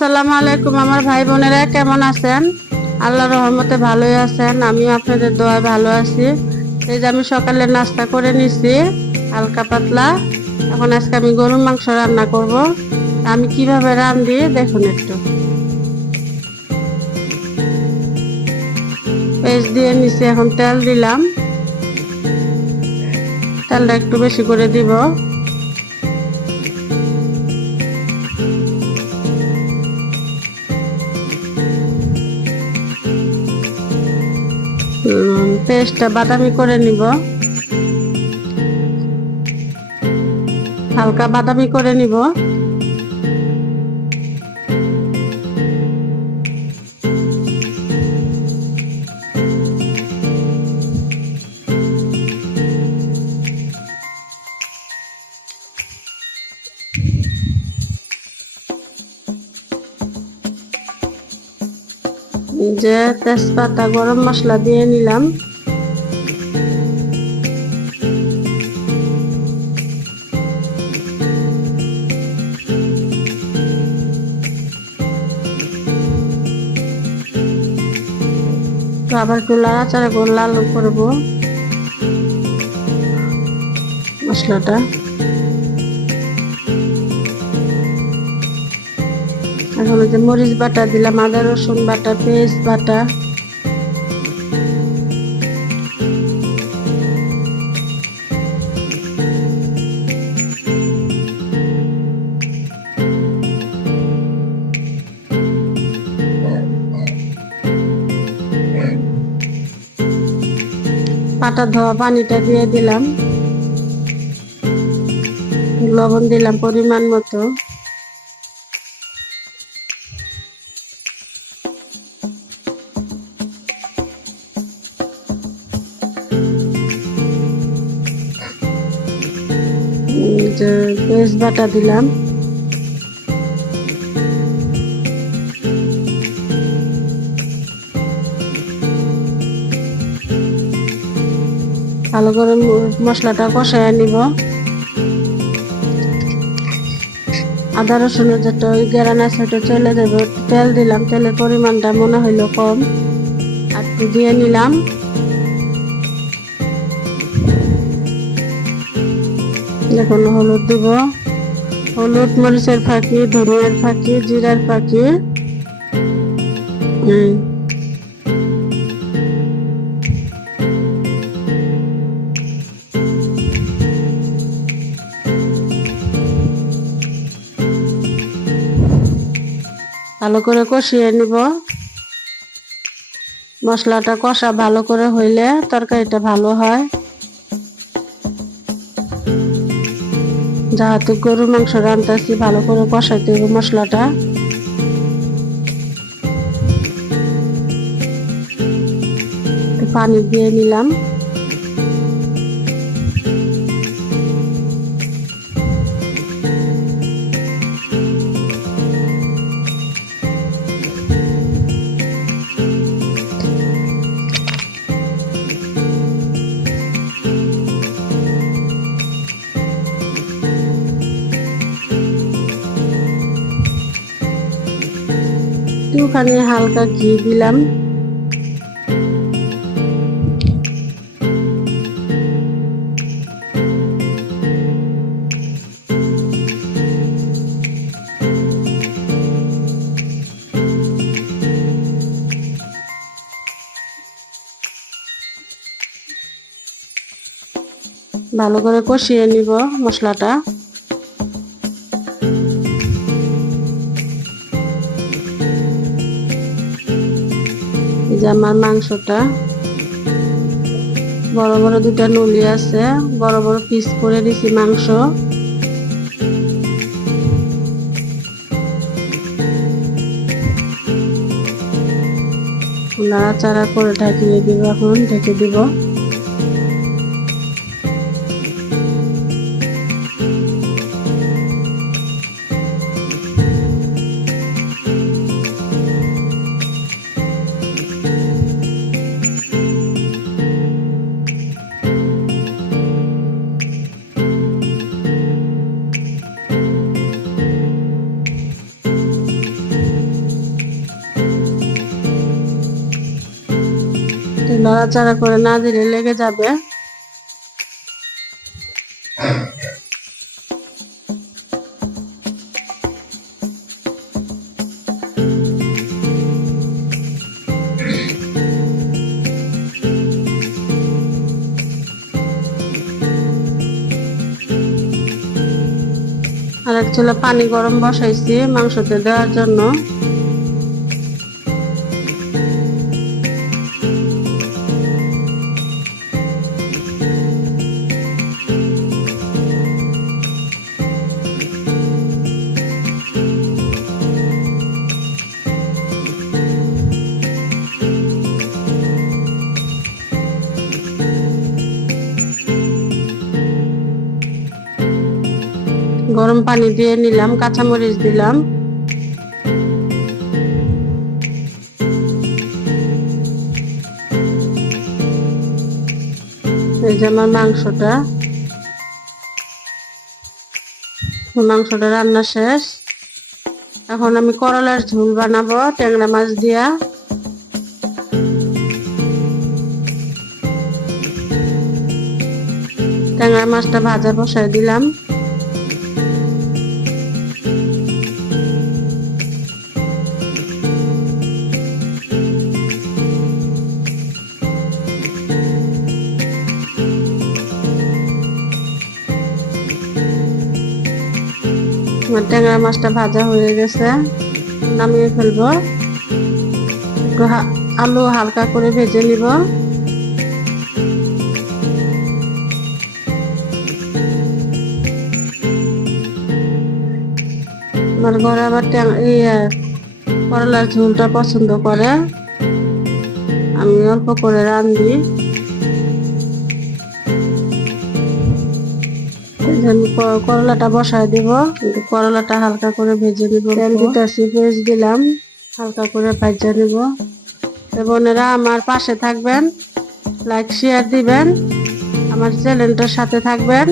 আসসালামু আলাইকুম আমার ভাই বোনেরা, কেমন আছেন? আল্লাহ রহমতে ভালোই আছেন, আমিও আপনাদের দোয়ায় ভালো আছি। এই যে আমি সকালে নাস্তা করে নিছি, হালকা পাতলা। এখন আজকে আমি গরুর মাংস রান্না করব। আমি কীভাবে রান্ধি দেখুন একটু। পেস্ট দিয়ে নিছি, এখন তেল দিলাম। তেলটা একটু বেশি করে দিব। পেস্টটা বাদামি করে নিব। হালকা বাদামি করে নিব। যে তেজপাতা গরম মশলা দিয়ে নিলাম। আবার একটু লাড়াচাড়া করে লাল করব মশলাটা। এখন ওই যে মরিচ বাটা দিলাম, আদা রসুন বাটা, পেঁয়াজ বাটা। পাটা ধোয়া পানিটা দিয়ে দিলাম। লবণ দিলাম পরিমাণ মতো। পেস্ট বাটা দিলাম। ভালো করে মশলাটা কষায় নিব। আদা রসুনের যেটা ওই গেরান ওটা চলে যাবে। তেল দিলাম, তেলের পরিমাণটা মনে হইল কম। আর দিয়ে নিলাম। দেখুন হলুদ দিব। হলুদ, মরিচের ফাঁকি, ধনিয়ার ফাঁকি, জিরার ফাঁকি। হুম। ভালো করে কষিয়ে নিব। মশলাটা কষা ভালো করে হইলে তরকারিটা ভালো হয়। যাহাতে গরুর মাংস রান্তাছি ভালো করে কষাইতে হবে মশলাটা। পানি দিয়ে নিলাম। একটুখানি হালকা ঘি দিলাম। ভালো করে কষিয়ে নিব মশলাটা। যে আমার মাংসটা। বড় বড় দুটা নলি আছে, বড় বড় পিস করে দিছি মাংস। নাড়াচাড়া করে ঢাকিয়ে দিব এখন, ঢেকে দিব। লড়াচাড়া করে না দিলে লেগে যাবে। আর এক চুলা পানি গরম বসাইছি মাংসতে দেওয়ার জন্য। গরম পানি দিয়ে নিলাম, কাঁচামরিচ দিলাম। এই যে আমার মাংসটা। মাংসটা রান্না শেষ। এখন আমি করলার ঝোল বানাবো, ট্যাংরা মাছ দিয়া। ট্যাংরা মাছটা ভাজা বসাই দিলাম। ট্যাংরা মাছটা ভাজা হয়ে গেছে। নামিয়ে ফেলব। একটু আলু হালকা করে ভেজে নিব। আমার ঘরে আবার ট্যাং- ইয়ে করলার ঝোলটা পছন্দ করে। আমি অল্প করে রান্ধি। করলাটা বসায় দিব। করলাটা হালকা করে ভেজে নিব। তেল দিতেছি পেঁয়াজ দিলাম, হালকা করে ভাজা নিব। বোনেরা, আমার পাশে থাকবেন লাইক শেয়ার দিবেন, আমার চ্যানেলটার সাথে থাকবেন।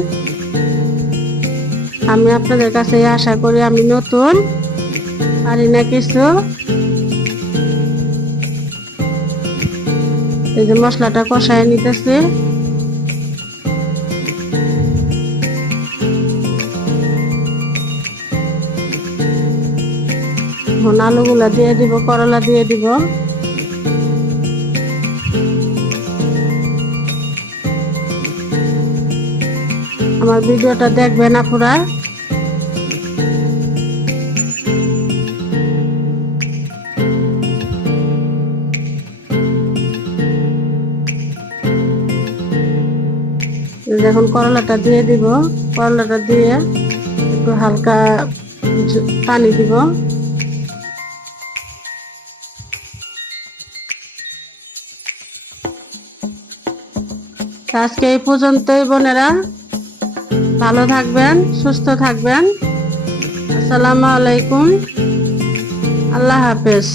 আমি আপনাদের কাছে আশা করি আমি নতুন, পারি না কিছু। এই যে মশলাটা কষায় নিতেছি। এখন আলুগুলা দিয়ে দিব, করলা দিয়ে দিব। আমার ভিডিওটা দেখবেন আপুরা। দেখুন করলাটা দিয়ে দিব, করলাটা দিয়ে একটু হালকা পানি দিব। আজকে এই পর্যন্তই, বোনেরা। ভালো থাকবেন, সুস্থ থাকবেন। আসসালামু আলাইকুম। আল্লাহ হাফেজ।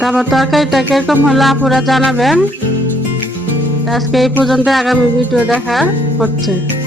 তারপর তরকারিটা কীরকম হলো আপুরা জানাবেন। আজকে এই পর্যন্ত আগামী ভিডিও দেখা হচ্ছে।